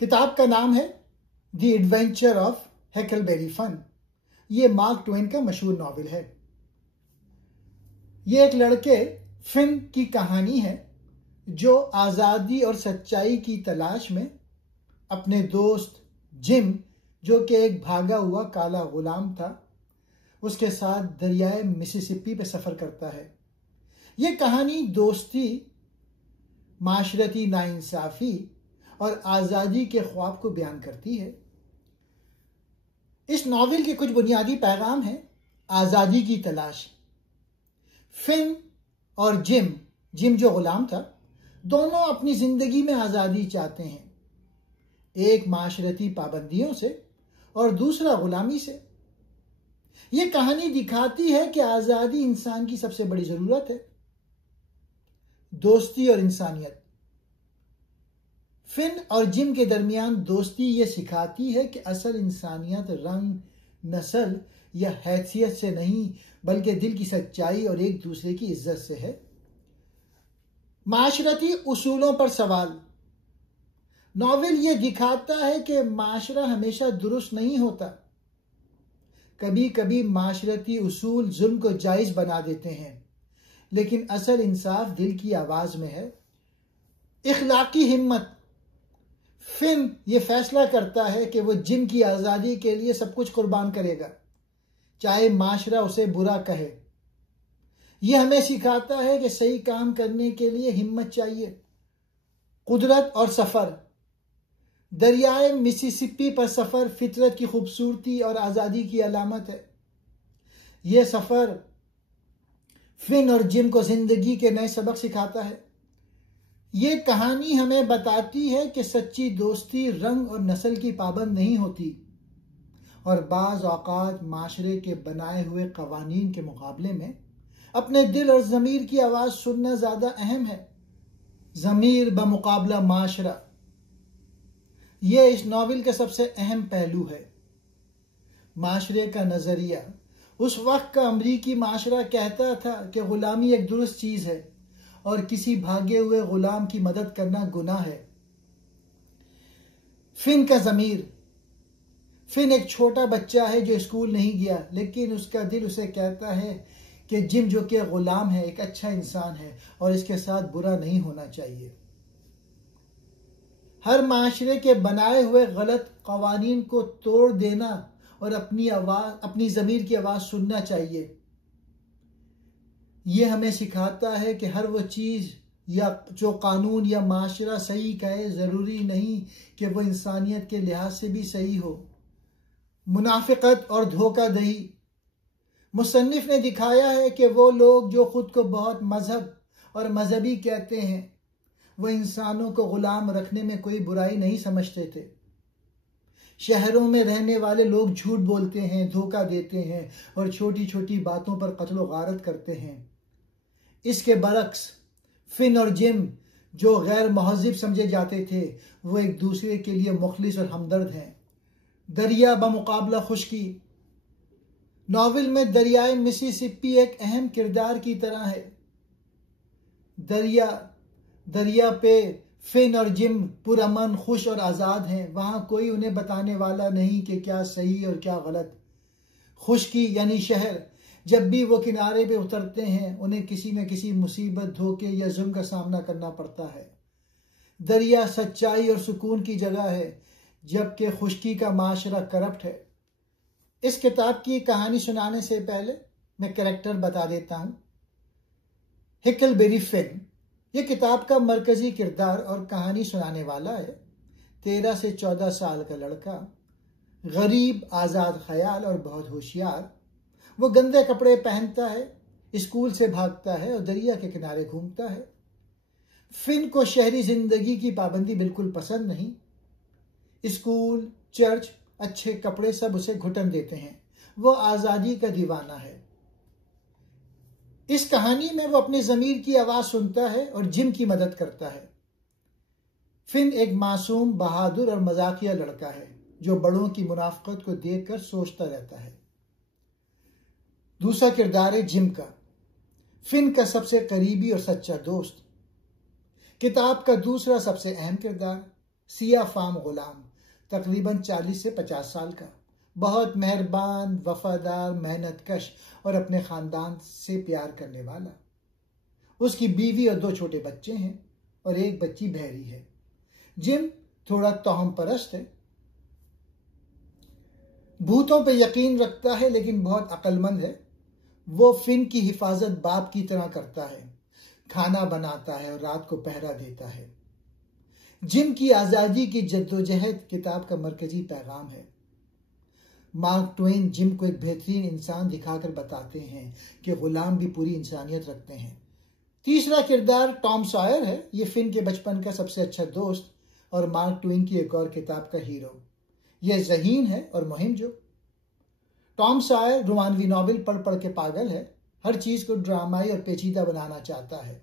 किताब का नाम है द एडवेंचर ऑफ हैकलबेरी फन। ये मार्क ट्वेन का मशहूर नॉवेल है। ये एक लड़के फिन की कहानी है जो आज़ादी और सच्चाई की तलाश में अपने दोस्त जिम, जो कि एक भागा हुआ काला गुलाम था, उसके साथ दरियाए मिसिसिपी पे सफ़र करता है। ये कहानी दोस्ती, माशरती नाइंसाफ़ी और आज़ादी के ख्वाब को बयान करती है। इस नॉवेल के कुछ बुनियादी पैगाम हैं। आज़ादी की तलाश। फिन और जिम जो गुलाम था, दोनों अपनी जिंदगी में आज़ादी चाहते हैं, एक माशरती पाबंदियों से और दूसरा गुलामी से। यह कहानी दिखाती है कि आज़ादी इंसान की सबसे बड़ी ज़रूरत है। दोस्ती और इंसानियत। फिन और जिम के दरमियान दोस्ती ये सिखाती है कि असल इंसानियत रंग, नस्ल या हैसियत से नहीं, बल्कि दिल की सच्चाई और एक दूसरे की इज्जत से है। माशरती उसूलों पर सवाल। नॉवेल ये दिखाता है कि माशरा हमेशा दुरुस्त नहीं होता। कभी कभी माशरती उसूल जुल्म को जायज बना देते हैं, लेकिन असल इंसाफ दिल की आवाज में है। इखलाकी हिम्मत। फिन ये फैसला करता है कि वो जिम की आज़ादी के लिए सब कुछ कुर्बान करेगा, चाहे माशरा उसे बुरा कहे। यह हमें सिखाता है कि सही काम करने के लिए हिम्मत चाहिए। कुदरत और सफ़र। दरियाए मिसिसिपी पर सफ़र फितरत की खूबसूरती और आज़ादी की अलामत है। यह सफ़र फिन और जिम को जिंदगी के नए सबक सिखाता है। ये कहानी हमें बताती है कि सच्ची दोस्ती रंग और नस्ल की पाबंद नहीं होती, और बाज़ औक़ात माशरे के बनाए हुए क़वानीन के मुकाबले में अपने दिल और ज़मीर की आवाज़ सुनना ज़्यादा अहम है। ज़मीर बमुकाबला माशरा, यह इस नॉवेल का सबसे अहम पहलू है। माशरे का नज़रिया। उस वक्त का अमरीकी माशरा कहता था कि ग़ुलामी एक दुरुस्त चीज़ है और किसी भागे हुए गुलाम की मदद करना गुनाह है। फिन का ज़मीर। फिन एक छोटा बच्चा है जो स्कूल नहीं गया, लेकिन उसका दिल उसे कहता है कि जिम, जो कि गुलाम है, एक अच्छा इंसान है और इसके साथ बुरा नहीं होना चाहिए। हर माशरे के बनाए हुए गलत कवानीन को तोड़ देना और अपनी ज़मीर की आवाज़ सुनना चाहिए। ये हमें सिखाता है कि हर वो चीज़ या जो कानून या माशरा सही कहे, ज़रूरी नहीं कि वो इंसानियत के लिहाज से भी सही हो। मुनाफिकत और धोखाधड़ी। मुसन्निफ ने दिखाया है कि वो लोग जो खुद को बहुत मजहब और मजहबी कहते हैं, वो इंसानों को गुलाम रखने में कोई बुराई नहीं समझते थे। शहरों में रहने वाले लोग झूठ बोलते हैं, धोखा देते हैं और छोटी छोटी बातों पर कत्ल गारत करते हैं। इसके बरक्स फिन और जिम, जो गैर महज़िब समझे जाते थे, वो एक दूसरे के लिए मुखलिस और हमदर्द हैं। दरिया बमुकाबला खुश्की। नॉवेल में दरियाए मिसिसिपी एक अहम किरदार की तरह है। दरिया पे फिन और जिम पुरअमन, खुश और आज़ाद हैं। वहाँ कोई उन्हें बताने वाला नहीं कि क्या सही और क्या गलत। खुश्की यानी शहर। जब भी वो किनारे पे उतरते हैं, उन्हें किसी न किसी मुसीबत, धोखे या जुल्म का सामना करना पड़ता है। दरिया सच्चाई और सुकून की जगह है, जबकि खुश्की का माशरा करप्ट है। इस किताब की कहानी सुनाने से पहले मैं कैरेक्टर बता देता हूँ। हैकलबेरी फिन ये किताब का मरकजी किरदार और कहानी सुनाने वाला है। 13 से 14 साल का लड़का, गरीब, आज़ाद ख्याल और बहुत होशियार। वो गंदे कपड़े पहनता है, स्कूल से भागता है और दरिया के किनारे घूमता है। फिन को शहरी जिंदगी की पाबंदी बिल्कुल पसंद नहीं। स्कूल, चर्च, अच्छे कपड़े सब उसे घुटन देते हैं। वो आज़ादी का दीवाना है। इस कहानी में वो अपनी ज़मीर की आवाज़ सुनता है और जिम की मदद करता है। फिन एक मासूम, बहादुर और मजाकिया लड़का है जो बड़ों की मुनाफकत को देखकर सोचता रहता है। दूसरा किरदार है जिम का, फिन का सबसे करीबी और सच्चा दोस्त। किताब का दूसरा सबसे अहम किरदार। सिया फार्म गुलाम, तकरीबन 40 से 50 साल का, बहुत मेहरबान, वफादार, मेहनतकश और अपने खानदान से प्यार करने वाला। उसकी बीवी और 2 छोटे बच्चे हैं और एक बच्ची बहरी है। जिम थोड़ा तोहम परस्त है, भूतों पर यकीन रखता है लेकिन बहुत अक्लमंद है। वो फिन की हिफाजत बाप की तरह करता है, खाना बनाता है और रात को पहरा देता है। जिम की आज़ादी की जद्दोजहद किताब का मरकजी पैगाम है। मार्क ट्वेन जिम को एक बेहतरीन इंसान दिखाकर बताते हैं कि गुलाम भी पूरी इंसानियत रखते हैं। तीसरा किरदार टॉम सॉयर है। ये फिन के बचपन का सबसे अच्छा दोस्त और मार्क ट्वेन की एक और किताब का हीरो। यह ज़हीन है और मुहिम जो। टॉम सॉयर रोमानवी नॉवेल पढ़ पढ़ के पागल है, हर चीज को ड्रामाई और पेचीदा बनाना चाहता है।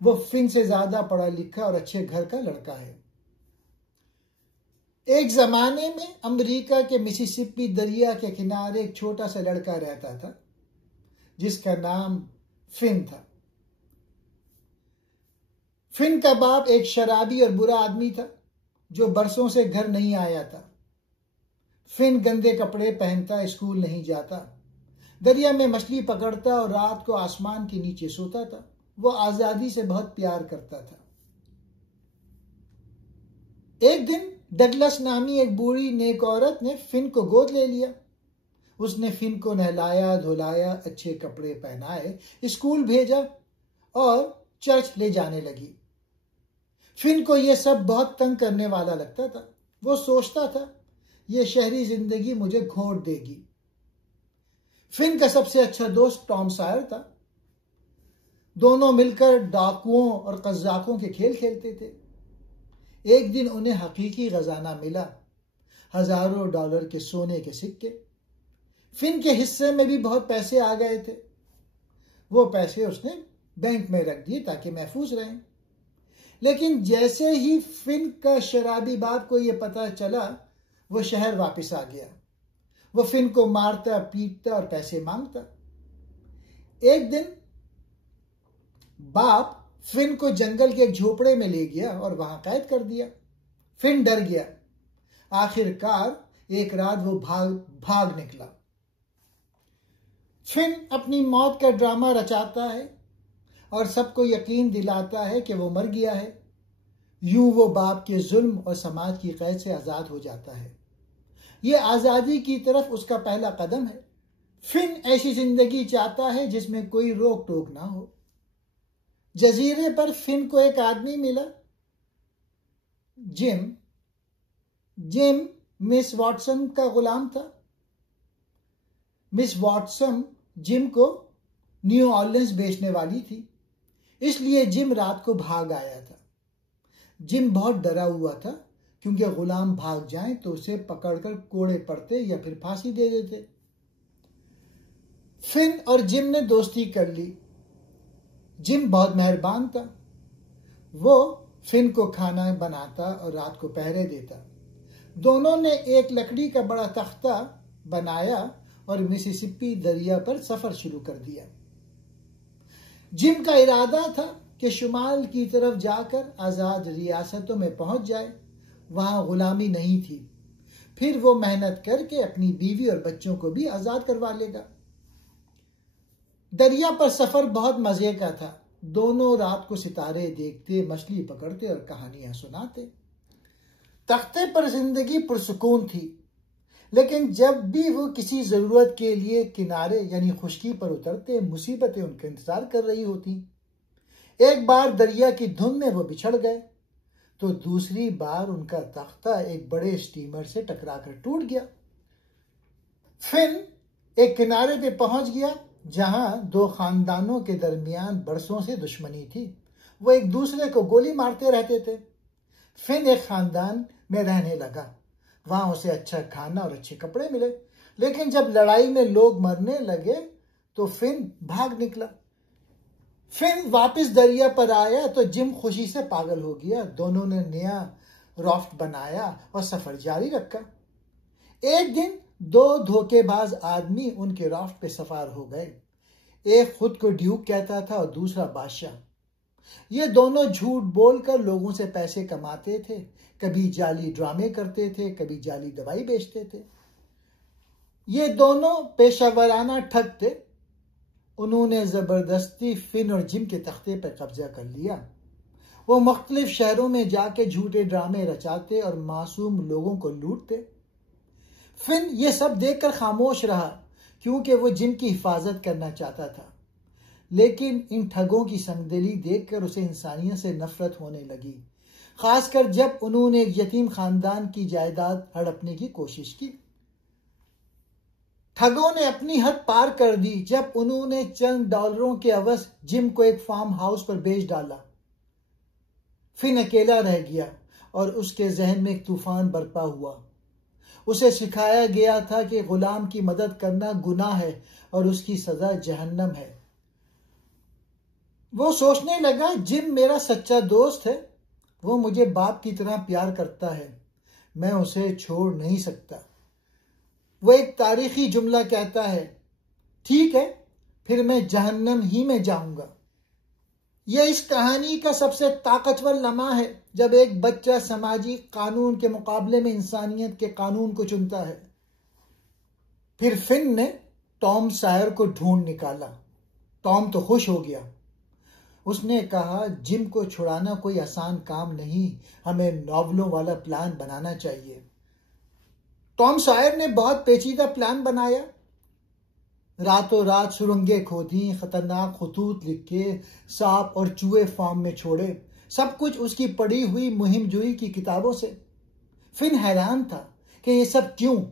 वो फिन से ज्यादा पढ़ा लिखा और अच्छे घर का लड़का है। एक जमाने में अमेरिका के मिसिसिपी दरिया के किनारे एक छोटा सा लड़का रहता था जिसका नाम फिन था। फिन का बाप एक शराबी और बुरा आदमी था जो बरसों से घर नहीं आया था। फिन गंदे कपड़े पहनता, स्कूल नहीं जाता, दरिया में मछली पकड़ता और रात को आसमान के नीचे सोता था। वो आजादी से बहुत प्यार करता था। एक दिन डगलस नामी एक बूढ़ी नेक औरत ने फिन को गोद ले लिया। उसने फिन को नहलाया, धुलाया, अच्छे कपड़े पहनाए, स्कूल भेजा और चर्च ले जाने लगी। फिन को यह सब बहुत तंग करने वाला लगता था। वो सोचता था यह शहरी जिंदगी मुझे घोट देगी। फिन का सबसे अच्छा दोस्त टॉम सॉयर था। दोनों मिलकर डाकुओं और कज़ाकों के खेल खेलते थे। एक दिन उन्हें हकीकी खजाना मिला, हजारों डॉलर के सोने के सिक्के। फिन के हिस्से में भी बहुत पैसे आ गए थे। वो पैसे उसने बैंक में रख दिए ताकि महफूज रहें। लेकिन जैसे ही फिन का शराबी बाप को यह पता चला, वो शहर वापस आ गया। वो फिन को मारता, पीटता और पैसे मांगता। एक दिन बाप फिन को जंगल के एक झोपड़े में ले गया और वहां कैद कर दिया। फिन डर गया। आखिरकार एक रात वो भाग निकला। फिन अपनी मौत का ड्रामा रचाता है और सबको यकीन दिलाता है कि वो मर गया है। यूं वो बाप के जुल्म और समाज की कैद से आजाद हो जाता है। ये आजादी की तरफ उसका पहला कदम है। फिन ऐसी जिंदगी चाहता है जिसमें कोई रोक टोक ना हो। जजीरे पर फिन को एक आदमी मिला, जिम मिस वॉटसन का गुलाम था। मिस वॉटसन जिम को न्यू ऑर्लिन्स बेचने वाली थी, इसलिए जिम रात को भाग आया था। जिम बहुत डरा हुआ था क्योंकि गुलाम भाग जाए तो उसे पकड़कर कोड़े पड़ते या फिर फांसी दे देते। फिन और जिम ने दोस्ती कर ली। जिम बहुत मेहरबान था। वो फिन को खाना बनाता और रात को पहरे देता। दोनों ने एक लकड़ी का बड़ा तख्ता बनाया और मिसिसिपी दरिया पर सफर शुरू कर दिया। जिम का इरादा था कि शुमाल की तरफ जाकर आजाद रियासतों में पहुंच जाए। वहां गुलामी नहीं थी। फिर वो मेहनत करके अपनी बीवी और बच्चों को भी आजाद करवा लेगा। दरिया पर सफर बहुत मजे का था। दोनों रात को सितारे देखते, मछली पकड़ते और कहानियां सुनाते। तख्ते पर जिंदगी पुरसुकून थी, लेकिन जब भी वो किसी जरूरत के लिए किनारे यानी खुशकी पर उतरते, मुसीबतें उनका इंतजार कर रही होती। एक बार दरिया की धुन में वो बिछड़ गए तो दूसरी बार उनका तख्ता एक बड़े स्टीमर से टकराकर टूट गया। फिन एक किनारे पे पहुंच गया जहां 2 खानदानों के दरमियान बरसों से दुश्मनी थी। वो एक दूसरे को गोली मारते रहते थे। फिन एक खानदान में रहने लगा। वहां उसे अच्छा खाना और अच्छे कपड़े मिले। लेकिन जब लड़ाई में लोग मरने लगे तो फिन भाग निकला। फिन वापस दरिया पर आया तो जिम खुशी से पागल हो गया। दोनों ने नया राफ्ट बनाया और सफर जारी रखा। एक दिन 2 धोखेबाज आदमी उनके राफ्ट पे सवार हो गए। एक खुद को ड्यूक कहता था और दूसरा बादशाह। ये दोनों झूठ बोलकर लोगों से पैसे कमाते थे, कभी जाली ड्रामे करते थे, कभी जाली दवाई बेचते थे। ये दोनों पेशावराना ठग थे। उन्होंने जबरदस्ती फिन और जिम के तख्ते पर कब्जा कर लिया। वो मुख्तलिफ शहरों में जाके झूठे ड्रामे रचाते और मासूम लोगों को लूटते। फिन ये सब देखकर खामोश रहा, क्योंकि वो जिम की हिफाजत करना चाहता था। लेकिन इन ठगों की संगदिली देखकर उसे इंसानियत से नफरत होने लगी, खासकर जब उन्होंने एक यतीम खानदान की जायदाद हड़पने की कोशिश की। ठगों ने अपनी हद पार कर दी जब उन्होंने चंद डॉलरों के अवज जिम को एक फार्म हाउस पर बेच डाला। फिन अकेला रह गया और उसके जहन में एक तूफान बरपा हुआ। उसे सिखाया गया था कि गुलाम की मदद करना गुनाह है और उसकी सजा जहन्नम है। वो सोचने लगा, जिम मेरा सच्चा दोस्त है, वो मुझे बाप की तरह प्यार करता है, मैं उसे छोड़ नहीं सकता। वो एक तारीखी जुमला कहता है, ठीक है, फिर मैं जहन्नम ही में जाऊंगा। यह इस कहानी का सबसे ताकतवर लम्हा है जब एक बच्चा समाजी कानून के मुकाबले में इंसानियत के कानून को चुनता है। फिर फिन ने टॉम सायर को ढूंढ निकाला। टॉम तो खुश हो गया। उसने कहा, जिम को छुड़ाना कोई आसान काम नहीं, हमें नॉवलों वाला प्लान बनाना चाहिए। टॉम सायर ने बहुत पेचीदा प्लान बनाया। रातों रात सुरंगें खोदी, खतरनाक खतूत लिखे, सांप और चूहे फार्म में छोड़े, सब कुछ उसकी पड़ी हुई मुहिमजुई की किताबों से। फिन हैरान था कि ये सब क्यों,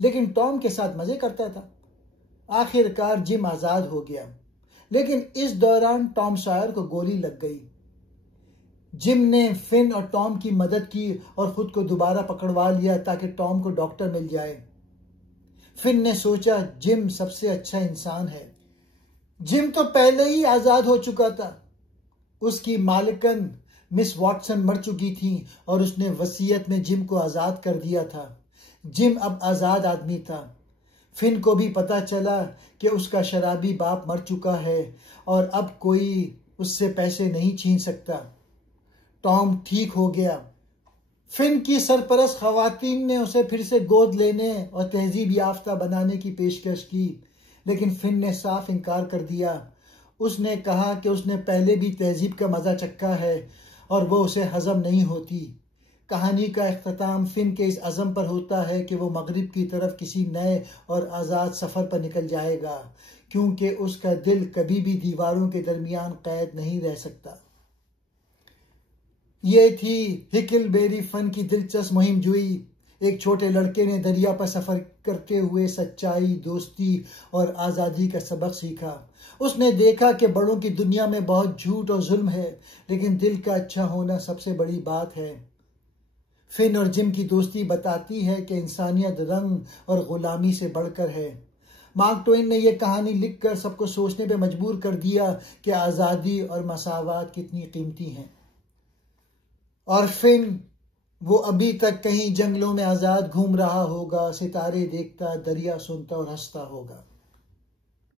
लेकिन टॉम के साथ मजे करता था। आखिरकार जिम आजाद हो गया, लेकिन इस दौरान टॉम सायर को गोली लग गई। जिम ने फिन और टॉम की मदद की और खुद को दोबारा पकड़वा लिया ताकि टॉम को डॉक्टर मिल जाए। फिन ने सोचा, जिम सबसे अच्छा इंसान है। जिम तो पहले ही आजाद हो चुका था। उसकी मालिकन मिस वॉटसन मर चुकी थी और उसने वसीयत में जिम को आजाद कर दिया था। जिम अब आजाद आदमी था। फिन को भी पता चला कि उसका शराबी बाप मर चुका है और अब कोई उससे पैसे नहीं छीन सकता। टॉम ठीक हो गया। फिन की सरपरस्त खवातीन ने उसे फिर से गोद लेने और तहजीब याफ्ता बनाने की पेशकश की, लेकिन फिन ने साफ इनकार कर दिया। उसने कहा कि उसने पहले भी तहजीब का मजा चक्का है और वो उसे हजम नहीं होती। कहानी का इख्तिताम फिन के इस अज़म पर होता है कि वो मगरिब की तरफ किसी नए और आज़ाद सफ़र पर निकल जाएगा, क्योंकि उसका दिल कभी भी दीवारों के दरमियान कैद नहीं रह सकता। ये थी हिकलबेरी फन की दिलचस्प मुहिम जुई। एक छोटे लड़के ने दरिया पर सफर करते हुए सच्चाई, दोस्ती और आज़ादी का सबक सीखा। उसने देखा कि बड़ों की दुनिया में बहुत झूठ और जुल्म है, लेकिन दिल का अच्छा होना सबसे बड़ी बात है। फिन और जिम की दोस्ती बताती है कि इंसानियत रंग और गुलामी से बढ़कर है। मार्क ट्वेन ने यह कहानी लिखकर सबको सोचने पे मजबूर कर दिया कि आज़ादी और मसावात कितनी कीमती हैं। और फिन, वो अभी तक कहीं जंगलों में आज़ाद घूम रहा होगा, सितारे देखता, दरिया सुनता और हंसता होगा।